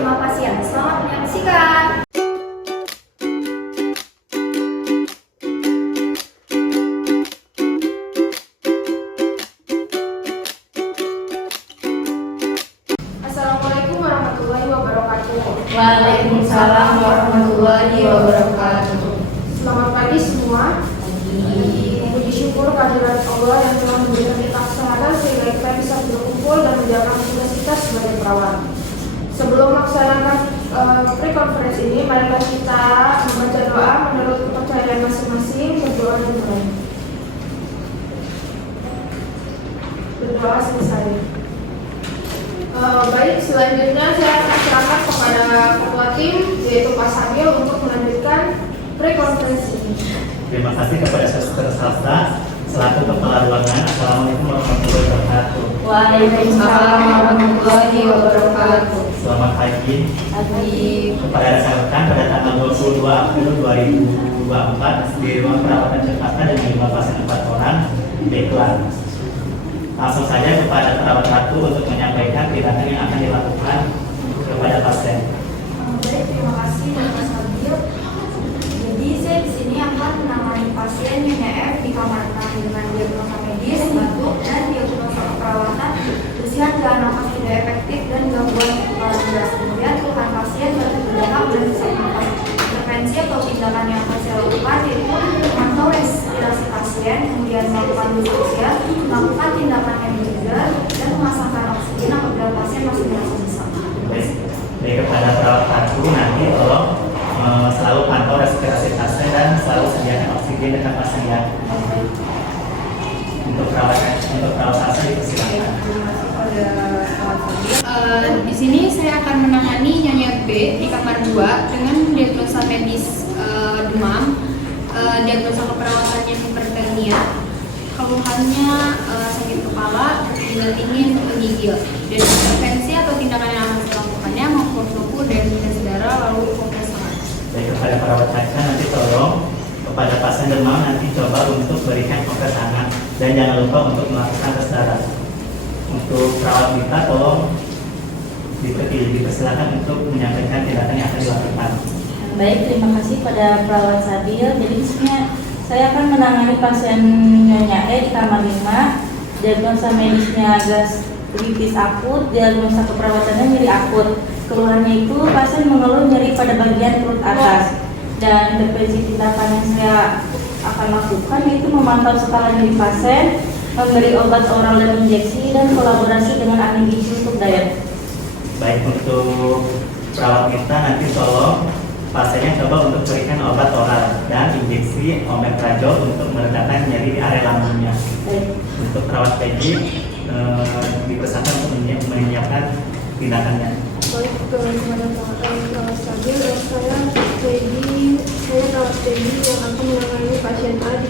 5 pasien. Selamat menyaksikan. Assalamualaikum warahmatullahi wabarakatuh. Waalaikumsalam warahmatullahi wabarakatuh. Selamat pagi semua. Puji syukur kehadirat Allah yang telah memberikan kita kesehatan sehingga kita bisa berkumpul dan menjalankan tugas kita sebagai perawat. Sebelum melaksanakan pre-conference ini, marilah kita membaca doa menurut kepercayaan masing-masing. Berdoa dimulai. Berdoa selesai. Baik, selanjutnya saya akan serahkan kepada ketua tim, yaitu Pak Sabil, untuk melanjutkan pre-conference ini. Terima kasih kepada Suster Salsa selaku Kepala Ruangan. Assalamualaikum warahmatullahi wabarakatuh. Waalaikumsalam warahmatullahi wabarakatuh. Selamat pagi. Pagi. Kepada rekan-rekan, pada tanggal 22 April 2024 di ruang perawatan Jakarta dengan 5 pasien 4 orang, baiklah. Langsung saja kepada perawat ratu untuk menyampaikan tindakan yang akan dilakukan kepada pasien. Baik, terima kasih Bapak Sabil. Jadi saya di sini akan menangani pasien Nyonya F di kamar 6 dengan diagnosa medis, batuk, dan diagnosa keperawatan, bersihan dan nafas tidak efektif dan gangguan kepala berat. Kemudian keluhan pasien batuk berdahak dan sesak nafas. Intervensi atau tindakan yang akan saya lakukan yaitu memantau respirasi pasien, kemudian melakukan disfungsia, melakukan tindakan ventilator, dan memasangkan oksigen apabila pasien masih merasa sesak. Baik, kepada perawat ratu nanti tolong selalu pantau respirasi pasien dan selalu sediakan oksigen dekat pasien ya. Untuk perawat Salsa dipersilakan. Di sini saya akan menangani Nyonya B di kamar 2 dengan diagnosa medis demam, diagnosa keperawatannya hipertermia, keluhannya sakit kepala, keringat dingin, menggigil. Dan intervensi atau tindakan yang harus dilakukannya mengukur suhu dan tes darah lalu kompres tangan. Baik, kepada perawat Salsa nanti tolong kepada pasien demam nanti coba untuk berikan kompres hangat dan jangan lupa untuk melakukan tes darah. Untuk perawat kita tolong dipersilakan untuk menyampaikan tindakan yang akan dilakukan. Baik, terima kasih pada perawat Sabil. Jadi di sini saya akan menangani pasien Nyonya E di kamar 5. Diagnosa medisnya gastritis akut, diagnosa keperawatannya nyeri akut. Keluhannya itu pasien mengeluh nyeri pada bagian perut atas. Dan intervensi tindakan yang saya akan lakukan yaitu memantau skala nyeri pasien, memberi obat oral dan injeksi, dan kolaborasi dengan ahli gizi untuk diet. Baik, untuk perawat kita nanti tolong pasiennya coba untuk berikan obat oral dan injeksi omeprazol untuk meredakan nyeri di area lambungnya. Baik. Untuk perawat Peggy dipersilakan untuk menyiapkan tindakannya. Baik, kepada perawat Sabil, saya perawat Peggy yang akan menangani pasien A di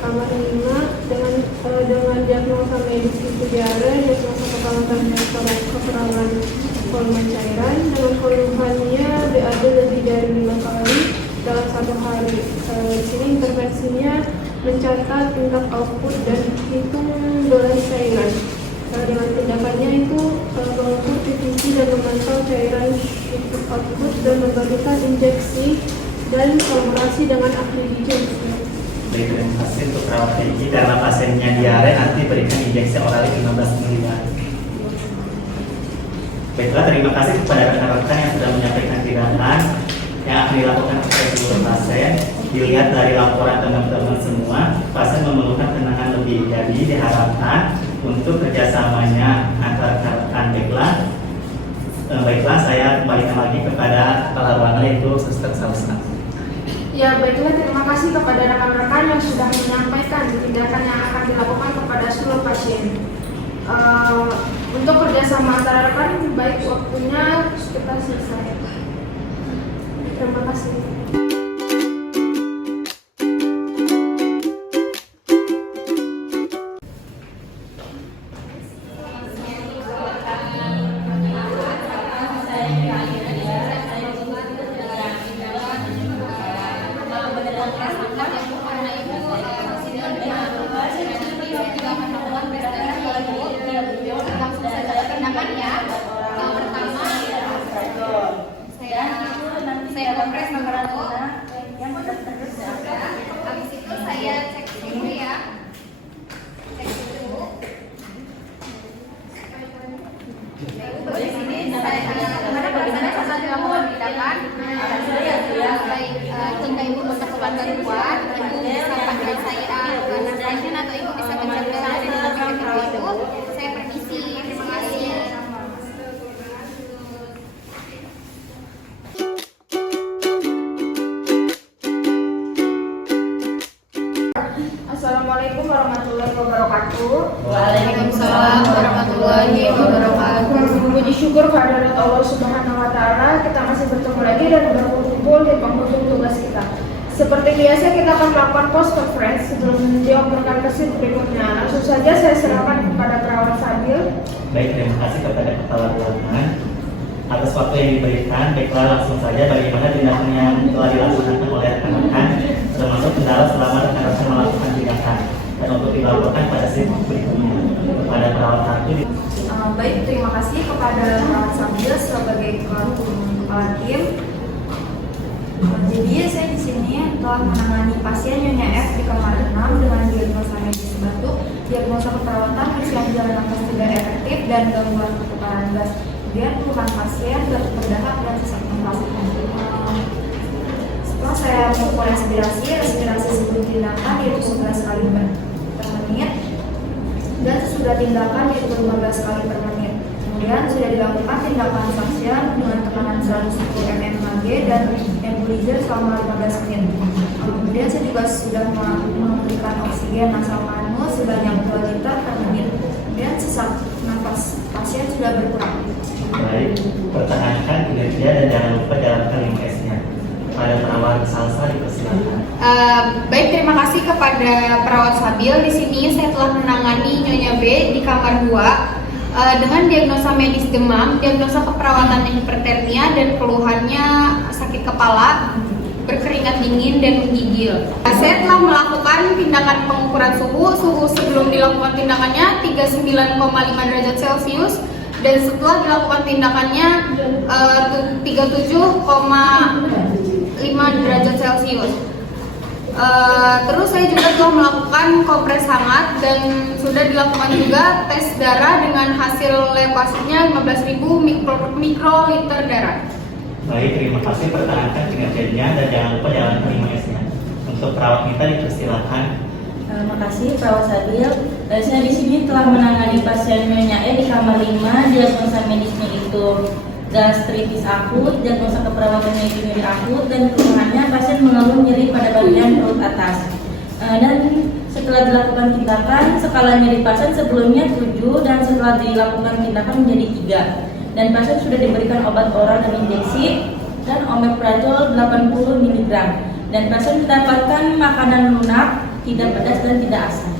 kamar 5 dengan diagnosa medis itu diare, diagnosa kepalatan kekurangan volume cairan, dengan keluhannya BAD lebih dari 5 kali dalam 1 hari. Di sini intervensinya mencatat tingkat output dan hitung dosis cairan. Dengan tindakannya itu mengukur PVC dan memantau cairan input output dan memberikan injeksi dan kolaborasi dengan ahli gizi. Baik, terima kasih untuk perawat Peggy. Karena pasiennya diare nanti berikan injeksi oral 15 ml. Baiklah, terima kasih kepada rekan-rekan yang sudah menyampaikan tindakan yang akan dilakukan kepada seluruh pasien. Dilihat dari laporan teman-teman semua, pasien memerlukan tenangan lebih. Jadi diharapkan untuk kerjasamanya antara rekan-rekan. Baiklah, saya kembalikan lagi kepada kepala ruangan yaitu Suster Salsa. Ya, baiklah, terima kasih kepada rekan-rekan yang sudah menyampaikan tindakan yang akan dilakukan kepada seluruh pasien. Untuk kerjasama antara rekan, baik waktunya kita selesai. Terima kasih. Langsung saja tindakan ya. Pertama Waalaikumsalam warahmatullahi wabarakatuh. Puji syukur kehadirat Allah Subhanahu wa Ta'ala, kita masih bertemu lagi dan berkumpul di penghujung tugas kita. Seperti biasa, kita akan melakukan post conference sebelum menjawab rekan-rekan berikutnya. Langsung saja saya serahkan kepada perawat Sabil. Baik, terima kasih kepada Kepala Ruangan atas waktu yang diberikan. Baiklah, langsung saja bagaimana tindakan yang telah dilaksanakan oleh rekan-rekan, termasuk kendala selama rekan-rekan melakukan tindakan, dan untuk dilaporkan pada slide berikutnya. Kepada perawat satu. Baik, terima kasih kepada perawat Sabil sebagai kepala tim. Jadi saya di sini telah menangani pasien Nyonya F di kamar 6 dengan diagnosa medis batuk, diagnosa keperawatan kesiapan jalan nafas tidak efektif dan gangguan pertukaran gas. Kemudian keluhan pasien batuk berdahak dan sesak nafas. Setelah saya melakukan respirasi sebelum tindakan yaitu 11 kali per menit dan sesudah tindakan yaitu 15 kali per menit. Kemudian sudah dilakukan tindakan suction dengan tekanan 110 mmHg dan nebulizer selama 15 menit. Kemudian saya juga sudah memberikan oksigen nasal manus sebanyak 2 liter per menit. Kemudian sesak nafas pasien sudah berkurang. Baik, pertahankan kinerja dan jangan lupa jalankan linkesnya. Pada perawat Salsa dipersilakan. Baik, terima kasih kepada perawat Sabil. Di sini saya telah menangani Nyonya B di kamar 2 dengan diagnosa medis demam, diagnosa keperawatan hipertermia dan keluhannya sakit kepala, berkeringat dingin dan menggigil. Saya telah melakukan tindakan pengukuran suhu sebelum dilakukan tindakannya 39,5 derajat Celcius dan setelah dilakukan tindakannya 37,5 derajat Celcius. Terus saya juga telah melakukan kompres hangat dan sudah dilakukan juga tes darah dengan hasil leukosidnya 15.000 mikroliter darah. Baik, terima kasih, pertahankan kinerjanya dan jangan lupa jalankan linkesnya. Untuk perawat kita dipersilakan. Terima kasih perawat Sabil. Saya di sini telah menangani pasien Nyonya E di kamar 5, diagnosa medisnya itu gastritis akut, diagnosa keperawatannya itu nyeri akut, dan keluhannya pasien mengeluh nyeri pada bagian perut atas. Dan setelah dilakukan tindakan, skala nyeri pasien sebelumnya 7 dan setelah dilakukan tindakan menjadi 3. Dan pasien sudah diberikan obat oral dan injeksi dan omeprazol 80 mg. Dan pasien mendapatkan makanan lunak, tidak pedas dan tidak asam.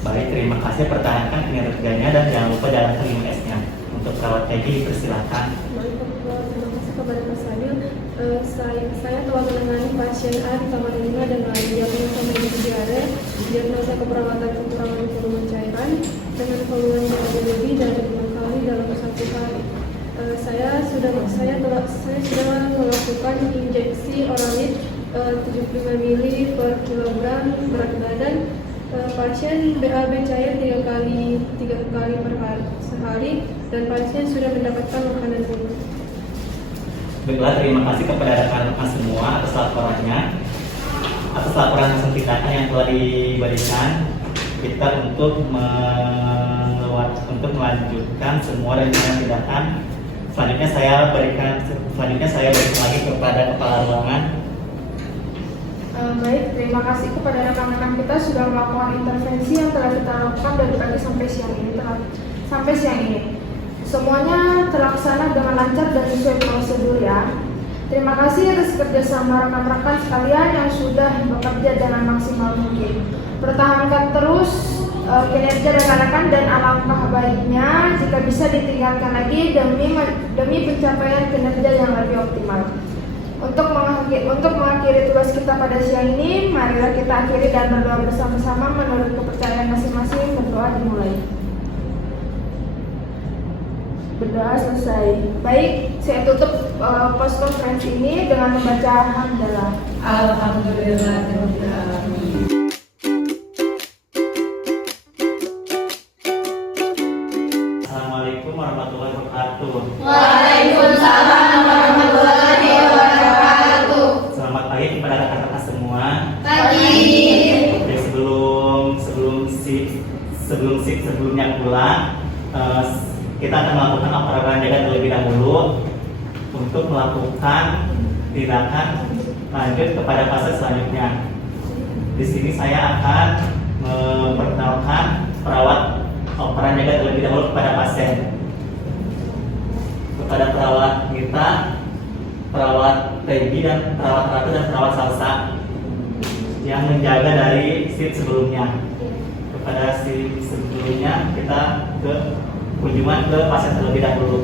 Baik, terima kasih, pertahankan kinerjanya dan jangan lupa jalankan linkesnya. Untuk perawat Peggy dipersilakan. Terima kasih kepada Mas Sabil. Saya telah menangani pasien A di kamar 5 dan diagnosa medis diare, diagnosa keperawatan kekurangan volume cairan dengan volume yang lebih dari 2 kali dalam 1 hari. Saya sudah melakukan injeksi oralit 75 ml per kilogram berat badan. Pasien BAB cair 3 kali per hari sehari dan pasien sudah mendapatkan makanan dulu. Baiklah, terima kasih kepada rekan-rekan semua atas laporan hasil tindakan yang telah diberikan kita untuk melanjutkan semua rencana tindakan. Selanjutnya saya berikan lagi kepada Kepala Ruangan. Baik, terima kasih kepada rekan-rekan kita sudah melakukan intervensi yang telah kita lakukan dari pagi sampai siang ini. Semuanya terlaksana dengan lancar dan sesuai prosedur ya. Terima kasih atas kerjasama rekan-rekan sekalian yang sudah bekerja dengan maksimal mungkin. Pertahankan terus kinerja rekan-rekan dan alangkah baiknya jika bisa ditingkatkan lagi demi pencapaian kinerja yang lebih optimal. Untuk mengakhiri tugas kita pada siang ini, marilah kita akhiri dan berdoa bersama-sama menurut kepercayaan masing-masing. Berdoa dimulai. Berdoa selesai. Baik, saya tutup post conference ini dengan membaca hamdalah. Alhamdulillahirobbilalamin. Assalamualaikum warahmatullahi wabarakatuh. Waalaikumsalam warahmatullahi wabarakatuh. Selamat pagi kepada rekan-rekan semua. Pagi. Oke, sebelumnya pulang, kita akan melakukan operasional jaga terlebih dahulu untuk melakukan tindakan lanjut kepada fase selanjutnya. Di sini saya akan memperkenalkan perawat peran jaga terlebih dahulu kepada pasien. Kepada perawat Gita, perawat Peggy, dan perawat Ratu, dan perawat Salsa yang menjaga dari shift sebelumnya. Kepada shift sebelumnya kita ke kunjungan ke pasien terlebih dahulu.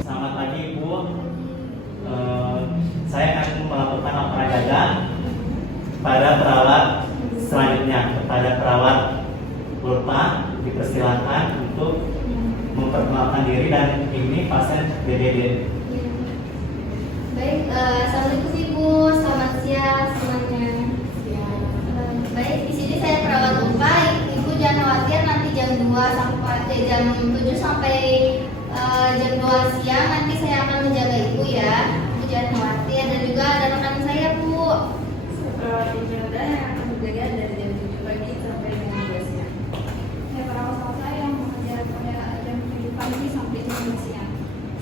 Selamat pagi Ibu. Saya akan melakukan olahraga pada perawat selanjutnya. Kepada perawat Pulpa dipersilakan untuk memperkenalkan diri, dan ini pasien DDD. Baik, assalamualaikum Ibu, selamat siang semuanya. Baik, di sini saya perawat Ulfa. Ibu jangan khawatir, nanti jam 2 sampai jam 7 sampai jam 2 siang nanti saya akan menjaga Ibu ya. Ibu jangan khawatir, dan juga ada rekan saya Bu. Perawat Imelda yang akan menjaga dari jam 7 pagi sampai jam 2 siang. Saya perawat Salsa yang mengajar pada jam 7 pagi sampai jam 2 siang.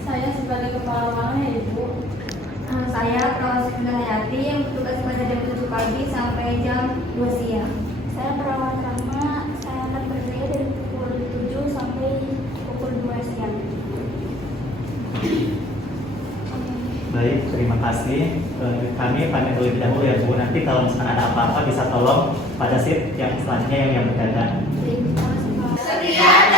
Saya sebagai kepala ruangan ya Ibu. Saya perawat Sumiati yang bertugas pada jam 7 pagi sampai jam 2 siang. Saya perawat Rama, saya akan berjaga dari pukul 7 sampai pukul 2 siang. Baik, terima kasih. Kami pamit terlebih dahulu ya Bu. Nanti kalau misalkan ada apa-apa bisa tolong pada shift yang selanjutnya yang berjaga. Sekian